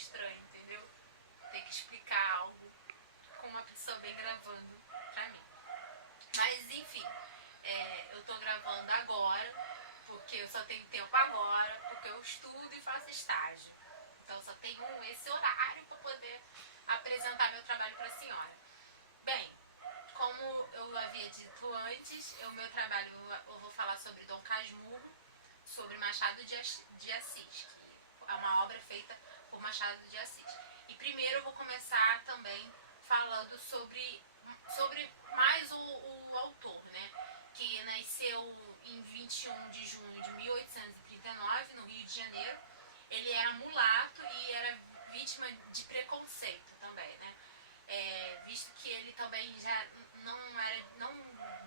estranho, entendeu? Ter que explicar algo com uma pessoa bem gravando pra mim. Mas enfim, eu tô gravando agora, porque eu só tenho tempo agora, porque eu estudo e faço estágio. Então só tenho esse horário para poder apresentar meu trabalho para a senhora. Bem, como eu havia dito antes, o meu trabalho eu vou falar sobre Dom Casmurro, sobre Machado de Assis, que é uma obra feita por Machado de Assis. E primeiro eu vou começar também falando sobre mais o autor, né? Que nasceu em 21 de junho de 1839, no Rio de Janeiro. Ele era mulato e era vítima de preconceito também, né? Visto que ele também já não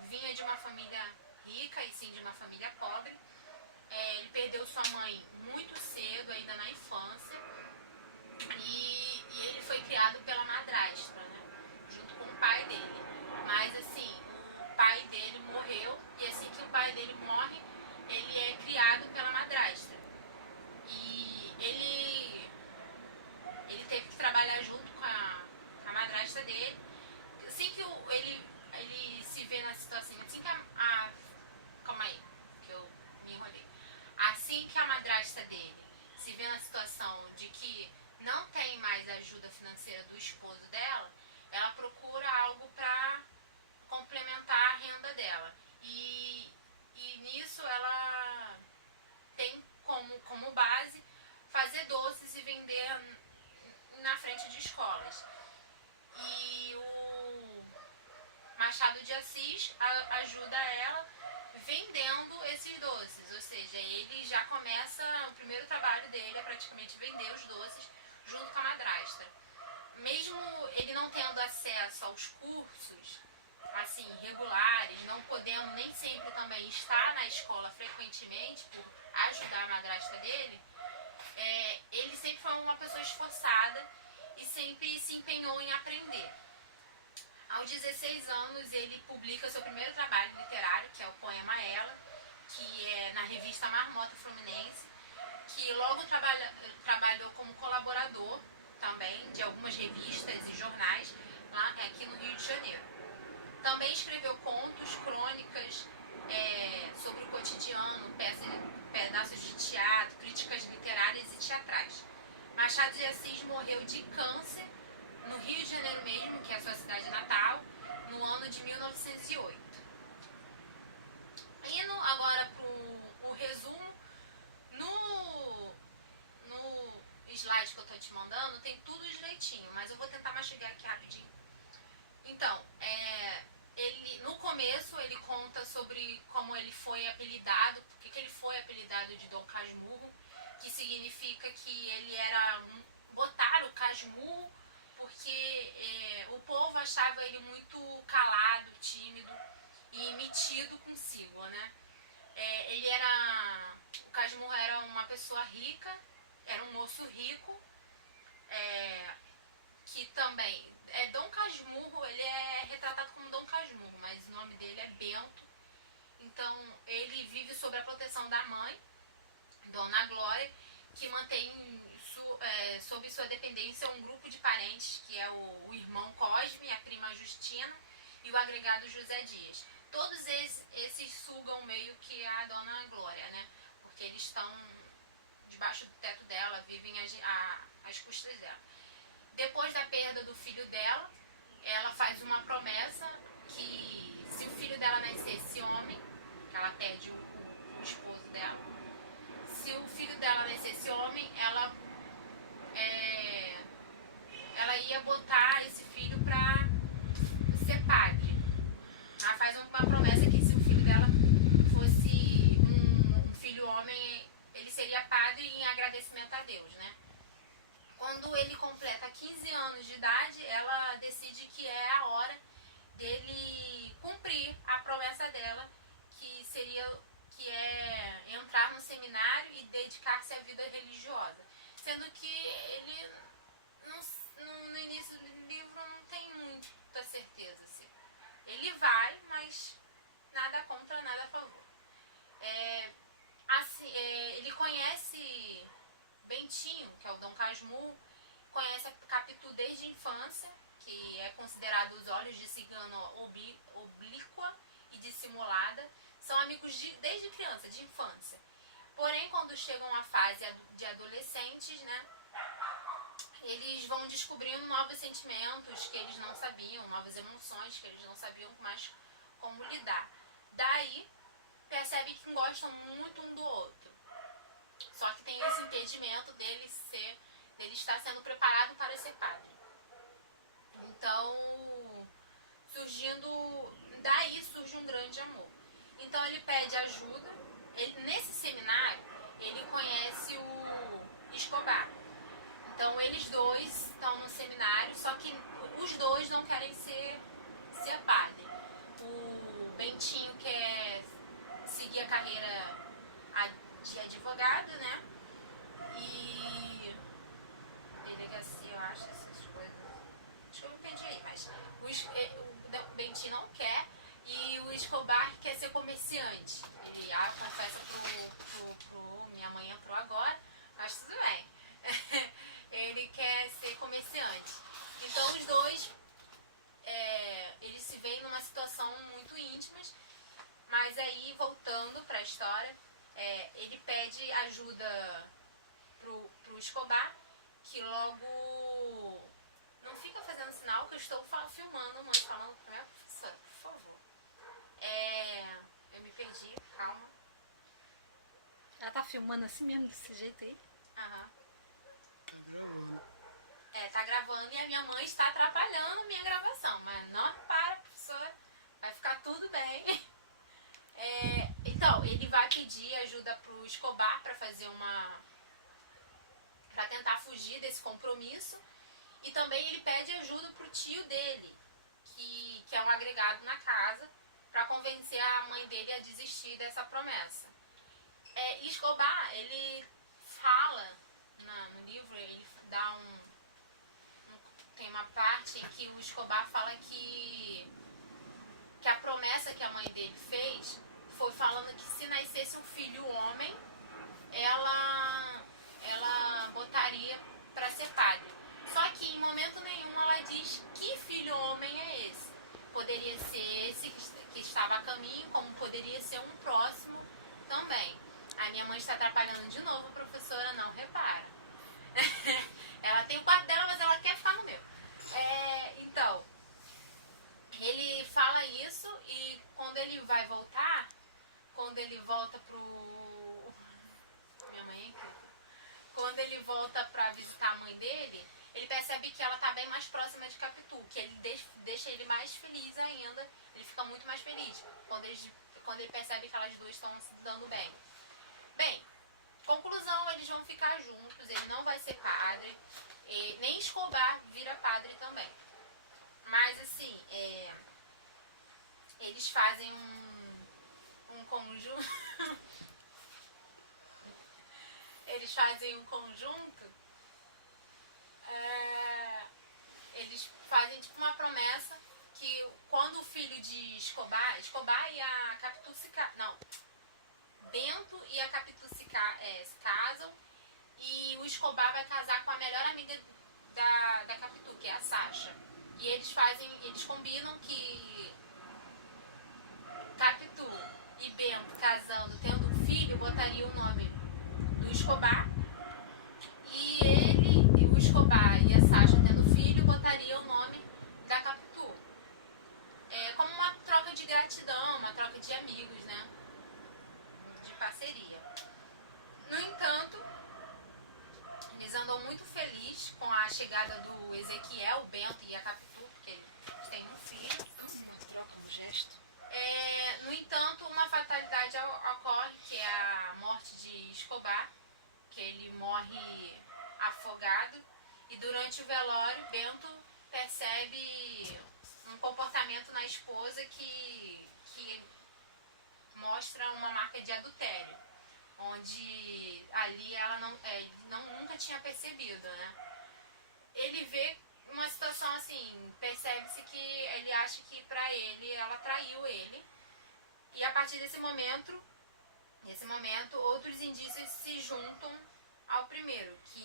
vinha de uma família rica, e sim de uma família pobre. Ele perdeu sua mãe muito cedo, ainda na infância, e ele foi criado pela madrasta, né? Junto com o pai dele. Mas assim, o pai dele morreu, e assim que o pai dele morre, ele é criado pela madrasta. E ele teve que trabalhar junto com a madrasta dele. Assim que ele se vê na situação, assim que calma aí, que eu me enrolei. Assim que a madrasta dele se vê na situação de que não tem mais ajuda financeira do esposo dela, ela procura algo para complementar a renda dela. E nisso ela tem como base fazer doces e vender na frente de escolas. E o Machado de Assis ajuda ela vendendo esses doces, ou seja, ele já começa, o primeiro trabalho dele é praticamente vender os doces junto com a madrasta. Mesmo ele não tendo acesso aos cursos assim regulares, não podendo nem sempre também estar na escola frequentemente por ajudar a madrasta dele, ele sempre foi uma pessoa esforçada e sempre se empenhou em aprender. Aos 16 anos ele publica seu primeiro trabalho literário, que é o poema Ela, que é na revista Marmota Fluminense, que logo trabalhou como colaborador também de algumas revistas e jornais lá aqui no Rio de Janeiro. Também escreveu contos, crônicas sobre o cotidiano, pedaços de teatro, críticas literárias e teatrais. Machado de Assis morreu de câncer no Rio de Janeiro mesmo, que é a sua cidade natal, no ano de 1908. Indo agora para o resumo, no slide que eu estou te mandando tem tudo direitinho, mas eu vou tentar mastigar aqui rapidinho. Então, no começo ele conta sobre como ele foi apelidado, por que ele foi apelidado de Dom Casmurro, que significa que ele era botaram o Casmurro porque o povo achava ele muito calado, tímido e metido consigo, né? O Casmurro era uma pessoa rica, era um moço rico, que também Dom Casmurro, ele é retratado como Dom Casmurro, mas o nome dele é Bento. Então ele vive sob a proteção da mãe, Dona Glória, que mantém sob sua dependência um grupo de parentes, que é o irmão Cosme, a prima Justina e o agregado José Dias. Todos esses sugam meio que a Dona Glória, né? Porque eles estão debaixo do teto dela, vivem às custas dela. Depois da perda do filho dela, ela faz uma promessa que se o filho dela nascesse homem, que ela perde o esposo dela, se o filho dela nascesse homem, ela ia botar esse filho pra ser padre. Ela faz uma promessa que se o filho dela fosse um filho homem, ele seria padre em agradecimento a Deus, né? Quando ele completa 15 anos de idade, ela decide que é a hora dele cumprir a promessa dela, que é entrar no seminário e dedicar-se à vida religiosa. Sendo que ele, no início do livro, não tem muita certeza. Assim. Ele vai, mas nada contra, nada a favor. Ele conhece Bentinho, que é o Dom Casmurro, conhece a Capitu desde a infância, que é considerado os olhos de cigano oblíqua e dissimulada. São amigos desde criança, de infância. Porém, quando chegam à fase de adolescentes, né, eles vão descobrindo novos sentimentos que eles não sabiam, novas emoções que eles não sabiam mais como lidar. Daí, percebe que gostam muito um do outro. Só que tem esse impedimento dele estar sendo preparado para ser padre. Então, daí surge um grande amor. Então ele pede ajuda. Nesse seminário, ele conhece o Escobar. Então eles dois estão no seminário, só que os dois não querem ser padre. O Bentinho quer seguir a carreira de advogado, né? E delegacia, eu acho, essas coisas. Acho que eu me perdi aí, mas o Bentinho não quer. E o Escobar quer ser comerciante. Ele confessa minha mãe entrou agora, mas tudo bem. Ele quer ser comerciante. Então os dois, eles se veem numa situação muito íntimas. Mas aí, voltando para a história, ele pede ajuda pro Escobar, que logo... Não fica fazendo sinal que eu estou filmando, mas falando para minha professora, por favor. Eu me perdi, calma. Ela tá filmando assim mesmo, desse jeito aí? Aham. Tá gravando e a minha mãe está atrapalhando minha gravação. Mas não para, professora. Vai ficar tudo bem. Então, ele vai pedir ajuda pro Escobar para fazer para tentar fugir desse compromisso. E também ele pede ajuda pro tio dele, que é um agregado na casa, para convencer a mãe dele a desistir dessa promessa. Escobar, ele fala no livro, ele dá tem uma parte em que o Escobar fala que a promessa que a mãe dele fez foi falando que se nascesse um filho homem, ela botaria para ser padre. Só que em momento nenhum ela diz que filho homem é esse. Poderia ser esse que estava a caminho, como poderia ser um próximo também. A minha mãe está atrapalhando de novo, a professora não repara. Ela tem o quarto dela, mas ela quer ficar no meu. Então, ele fala isso e quando ele vai voltar, quando ele volta minha mãe aqui. Quando ele volta para visitar a mãe dele, ele percebe que ela está bem mais próxima de Capitu, que ele deixa ele mais feliz ainda, ele fica muito mais feliz quando ele percebe que elas duas estão se dando bem. Bem, conclusão, eles vão ficar juntos, ele não vai ser padre, nem Escobar vira padre também. Mas assim, eles fazem um conjunto. Eles fazem um conjunto. Eles fazem tipo uma promessa que quando o filho de Escobar e a Capitu se casam. Não. Bento e a Capitu se casam e o Escobar vai casar com a melhor amiga da Capitu, que é a Sasha. E eles combinam que Capitu e Bento casando, tendo um filho, botaria o nome do Escobar. E o Escobar e a Sasha tendo filho, botaria o nome da Capitu. Como uma troca de gratidão, uma troca de amigos, né? De parceria. No entanto, eles andam muito felizes com a chegada do Ezequiel, o Bento e a Capitu, porque eles têm um filho. Um gesto. No entanto, uma fatalidade ocorre, que é a morte de Escobar, que ele morre afogado, e durante o velório, Bento percebe um comportamento na esposa que mostra uma marca de adultério, onde ali ela nunca tinha percebido, né? Ele vê uma situação assim, percebe-se que ele acha que pra ele, ela traiu ele, e a partir desse momento, outros indícios se juntam ao primeiro, que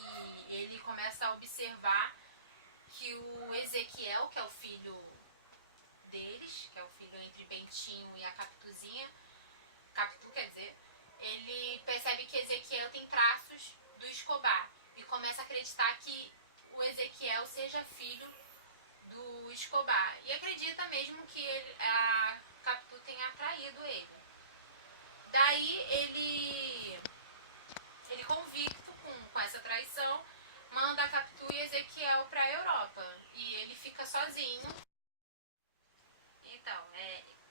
ele começa a observar que o Ezequiel, que é o filho deles, que é o filho entre Bentinho e a Capituzinha, Capitu quer dizer, ele percebe que Ezequiel tem traços do Escobar e começa a acreditar que o Ezequiel seja filho do Escobar. E acredita mesmo que a Capitu tenha traído ele. Daí ele convicto com essa traição, manda a Capitu e Ezequiel para a Europa. E ele fica sozinho. Então,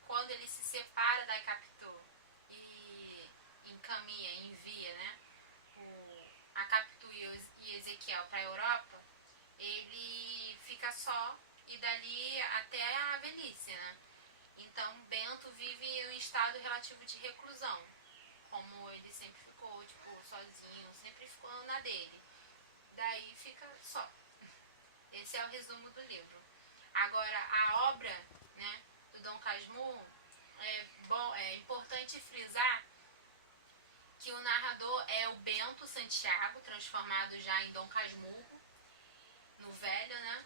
quando ele se separa da Capitu e envia, né, a Capitu e Ezequiel para a Europa, ele fica só e dali até a velhice, né? Então Bento vive em um estado relativo de reclusão, como ele sempre ficou, tipo, sozinho, sempre ficou na dele. Daí fica só. Esse é o resumo do livro. Agora, a obra, né, do Dom Casmurro, é importante frisar que o narrador é o Bento Santiago, transformado já em Dom Casmurro, no velho, né?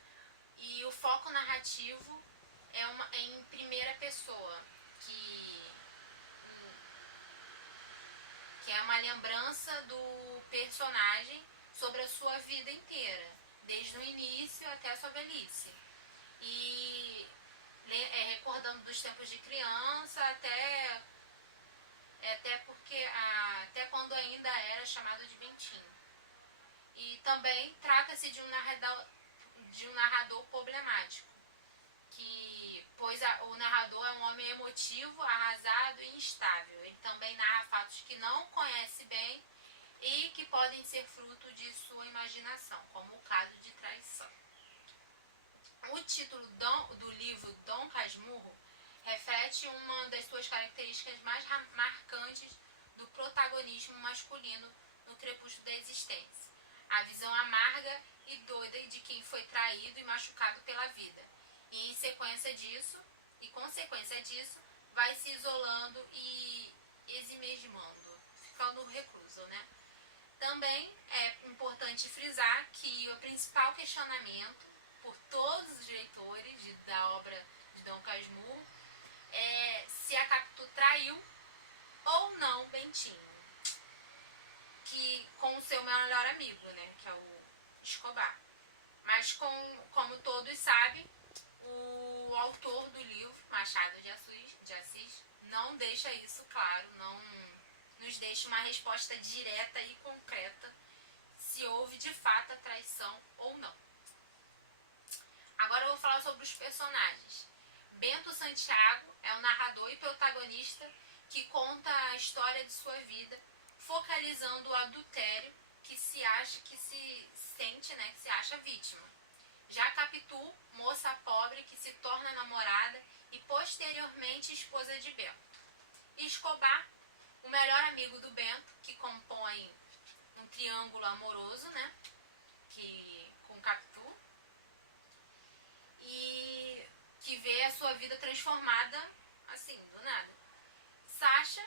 E o foco narrativo é em primeira pessoa, que é uma lembrança do personagem sobre a sua vida inteira, desde o início até a sua velhice. E recordando dos tempos de criança até quando ainda era chamado de Bentinho. E também trata-se de um narrador problemático, pois o narrador é um homem emotivo, arrasado e instável. Ele também narra fatos que não conhece bem e que podem ser fruto de sua imaginação, como o caso de traição. O título do livro Dom Casmurro reflete uma das suas características mais marcantes do protagonismo masculino no crepúsculo da existência: a visão amarga e doida de quem foi traído e machucado pela vida, e consequência disso, vai se isolando e esimesmando, ficando recluso, né? Também é importante frisar que o principal questionamento por todos os leitores da obra de Dom Casmurro é se a Capitu traiu ou não Bentinho, com o seu melhor amigo, né, que é o Escobar. Mas como todos sabem, o autor do livro, Machado de Assis, não deixa isso claro, não nos deixa uma resposta direta e concreta se houve de fato a traição ou não. Agora eu vou falar sobre os personagens. Bento Santiago é o narrador e protagonista que conta a história de sua vida, focalizando o adultério que se acha vítima. Já Capitu, moça pobre que se torna namorada e posteriormente esposa de Bento. E Escobar, o melhor amigo do Bento, que compõe um triângulo amoroso, né, com Capitu, e que vê a sua vida transformada assim, do nada. Sancha,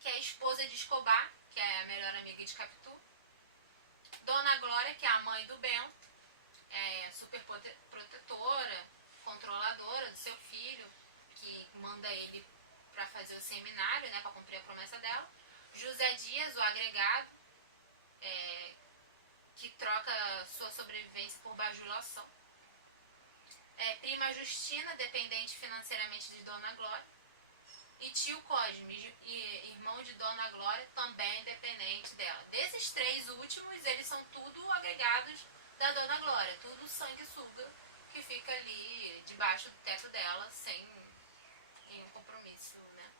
que é a esposa de Escobar, que é a melhor amiga de Capitu. Dona Glória, que é a mãe do Bento, é super protetora, controladora do seu filho, que manda ele para fazer o seminário, né, para cumprir a promessa dela. José Dias, o agregado, que troca sua sobrevivência por bajulação. Prima Justina, dependente financeiramente de Dona Glória. E tio Cosme, irmão de Dona Glória, também dependente dela. Desses três últimos, eles são tudo agregados da Dona Glória, tudo sanguessuga que fica ali debaixo do teto dela sem nenhum compromisso, né?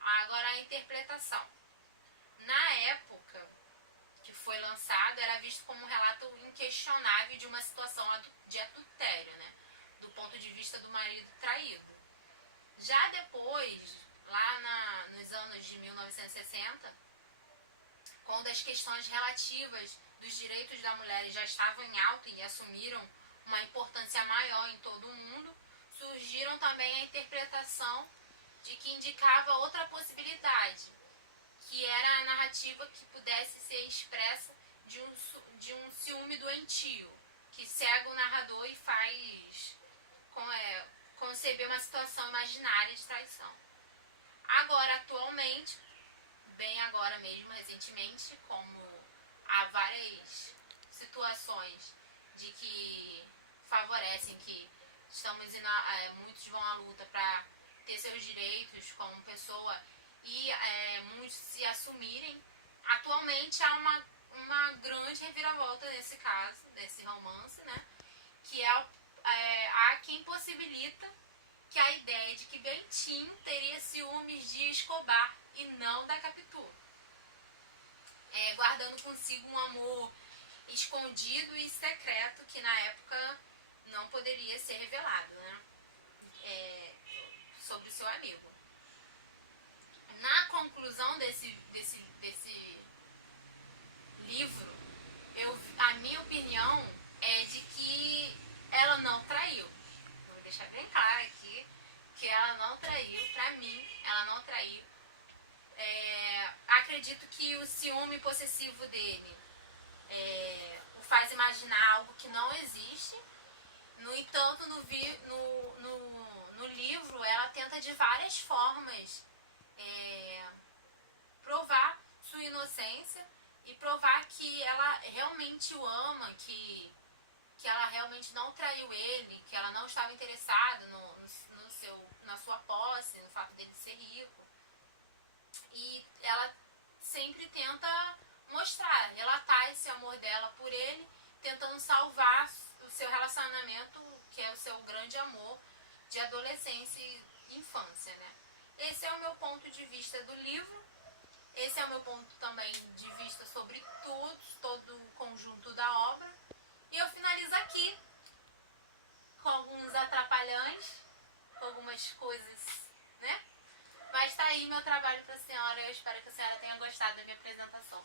Agora a interpretação. Na época que foi lançado, era visto como um relato inquestionável de uma situação de adultério, né? Do ponto de vista do marido traído. Já depois, lá nos anos de 1960, quando as questões relativas dos direitos da mulher já estavam em alta e assumiram uma importância maior em todo o mundo, surgiram também a interpretação de que indicava outra possibilidade, que era a narrativa que pudesse ser expressa de um ciúme doentio, que cega o narrador e faz conceber uma situação imaginária de traição. Agora, atualmente, bem agora mesmo, recentemente, como há várias situações de que favorecem que muitos vão à luta para ter seus direitos como pessoa e muitos se assumirem, atualmente há uma grande reviravolta nesse caso, desse romance, né? Que há quem possibilita que a ideia de que Bentinho teria ciúmes de Escobar e não da Capitu, guardando consigo um amor escondido e secreto que na época não poderia ser revelado, né? Sobre o seu amigo. Na conclusão desse livro, a minha opinião é de que ela não traiu. Vou deixar bem claro aqui que ela não traiu. Pra mim, ela não traiu. Acredito que o ciúme possessivo dele o faz imaginar algo que não existe. No entanto, no livro, ela tenta de várias formas provar sua inocência e provar que ela realmente o ama, que ela realmente não traiu ele, que ela não estava interessada na sua posse, no fato dele ser rico. E ela sempre tenta mostrar, relatar esse amor dela por ele, tentando salvar o seu relacionamento, que é o seu grande amor de adolescência e infância, né? Esse é o meu ponto de vista do livro. Esse é o meu ponto também de vista sobre todo o conjunto da obra. E eu finalizo aqui com alguns atrapalhões, com algumas coisas, né? Mas tá aí meu trabalho pra senhora. Eu espero que a senhora tenha gostado da minha apresentação.